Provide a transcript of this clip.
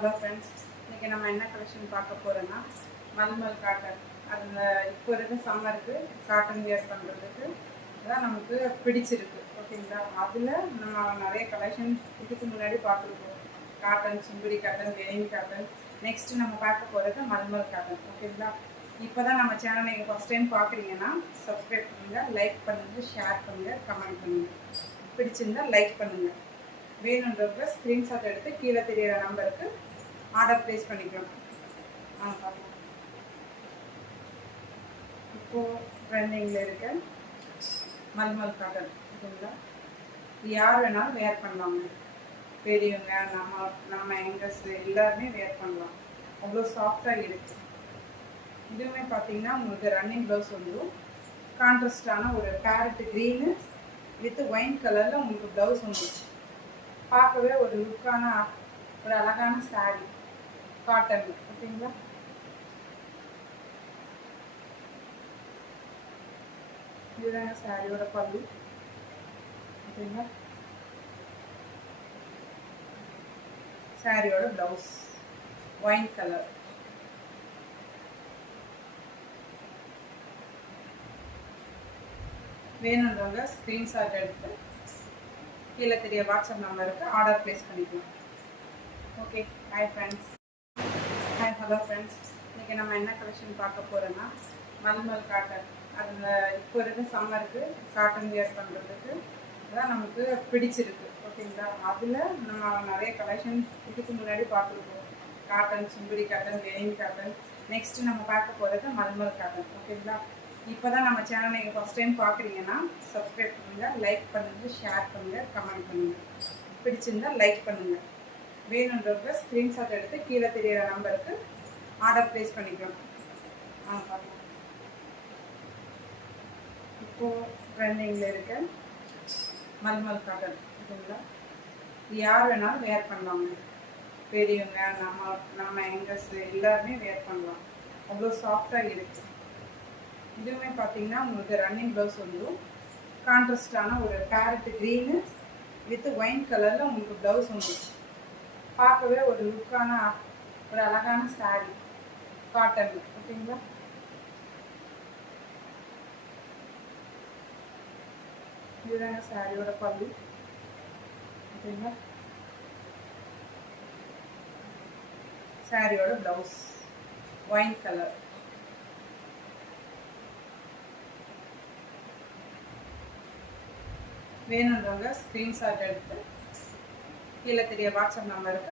Hello friends, இன்றைக்கி நம்ம என்ன கலெக்ஷன் பார்க்க போகிறோன்னா மல்மல் காட்டன். அதில் இப்போ இருக்க சம்மருக்கு காட்டன் வியர் பண்ணுறதுக்கு தான் நமக்கு பிடிச்சிருக்கு. ஓகேங்களா? அதில் நம்ம நிறைய கலெக்ஷன் இதுக்கு முன்னாடி பார்த்துருக்கோம். காட்டன், சிம்பிடி காட்டன், லெனின் காட்டன். நெக்ஸ்ட்டு நம்ம பார்க்க போகிறது மல்மல் காட்டன். ஓகேங்களா? இப்போ தான் நம்ம சேனலை நீங்கள் ஃபஸ்ட் டைம் பார்க்குறீங்கன்னா சப்ஸ்கிரைப் பண்ணுங்கள், லைக் பண்ணுங்கள், ஷேர் பண்ணுங்கள், கமெண்ட் பண்ணுங்கள். பிடிச்சிருந்தால் லைக் பண்ணுங்கள். வேணுன்றவங்க ஸ்க்ரீன்ஷாட் எடுத்து கீழே தெரியிற நம்பருக்கு ஆர்டர் ப்ளேஸ் பண்ணிக்கலாம். பார்க்கலாம். இப்போது ட்ரெண்டிங்கில் இருக்க மல்மல் காட்டன். ஓகேங்களா? யார் வேணாலும் வேர் பண்ணலாங்க. பெரியவங்க, நம்ம யங்கர்ஸ் எல்லாருமே வேர் பண்ணலாம். அவ்வளோ சாஃப்டாக இருக்குது. இதுவுமே பார்த்தீங்கன்னா உங்களுக்கு ரன்னிங் ப்ளவுஸ் வந்துடும். கான்ட்ராஸ்டான ஒரு பேரட் க்ரீனு வித் ஒயின் கலரில் உங்களுக்கு ப்ளவுஸ் வந்துடும். பார்க்கவே ஒரு லுக்கான ஒரு அழகான சாரீ காட்டன். ஓகேங்களா? இதுதாங்க சாரியோட பல்லு. ஓகேங்களா? சாரியோட ப்ளவுஸ் ஒயின் கலர். வேணுன்றவங்க ஸ்க்ரீன்ஷாட் எடுத்து கீழே தெரிய வாட்ஸ்அப் நம்பருக்கு ஆர்டர் ப்ளேஸ் பண்ணிக்கலாம். Okay, hi friends. Hello friends, இன்றைக்கி நம்ம என்ன கலெக்ஷன் பார்க்க போகிறோன்னா மல்மல் காட்டன். அதில் இப்போ இருக்க சம்மருக்கு காட்டன் வியர் பண்ணுறதுக்கு தான் நமக்கு பிடிச்சிருக்கு. ஓகேங்களா? அதில் நம்ம நிறைய கலெக்ஷன் இதுக்கு முன்னாடி பார்த்துருக்கோம். காட்டன், சிம்பிடி காட்டன், லெனின் காட்டன். நெக்ஸ்ட்டு நம்ம பார்க்க போகிறது மல்மல் காட்டன். ஓகேங்களா? இப்போ தான் நம்ம சேனலை நீங்கள் ஃபஸ்ட் டைம் பார்க்குறீங்கன்னா சப்ஸ்கிரைப் பண்ணுங்கள், லைக் பண்ணுங்கள், ஷேர் பண்ணுங்கள், கமெண்ட் பண்ணுங்கள். பிடிச்சிருந்தால் லைக் பண்ணுங்கள். வேணுன்றவங்க ஸ்க்ரீன்ஷாட் எடுத்து கீழே தெரியிற நம்பருக்கு ஆர்டர் ப்ளேஸ் பண்ணிக்கலாம். பார்க்கலாம். இப்போது ட்ரெண்டிங்கில் இருக்க மல்மல் காட்டன். ஓகேங்களா? யார் வேணாலும் வேர் பண்ணலாங்க. பெரியவங்க, நம்ம யங்கர்ஸ் எல்லாருமே வேர் பண்ணலாம். அவ்வளோ சாஃப்டாக இருக்குது. இதுவுமே பார்த்தீங்கன்னா உங்களுக்கு ரன்னிங் ப்ளவுஸ் வந்துடும். கான்ட்ராஸ்டான ஒரு பேரட் க்ரீனு வித் ஒயின் கலரில் உங்களுக்கு ப்ளவுஸ் வந்துடும். பார்க்கவே ஒரு லுக்கான ஒரு அழகான சாரீ காட்டன். ஓகேங்களா? இதுதாங்க சாரியோட பல்லு. ஓகேங்களா? சாரியோட ப்ளவுஸ் ஒயின் கலர். வேணுன்றவங்க ஸ்க்ரீன்ஷாட் எடுத்து கீழே தெரிய வாட்ஸ்அப் நம்பருக்கு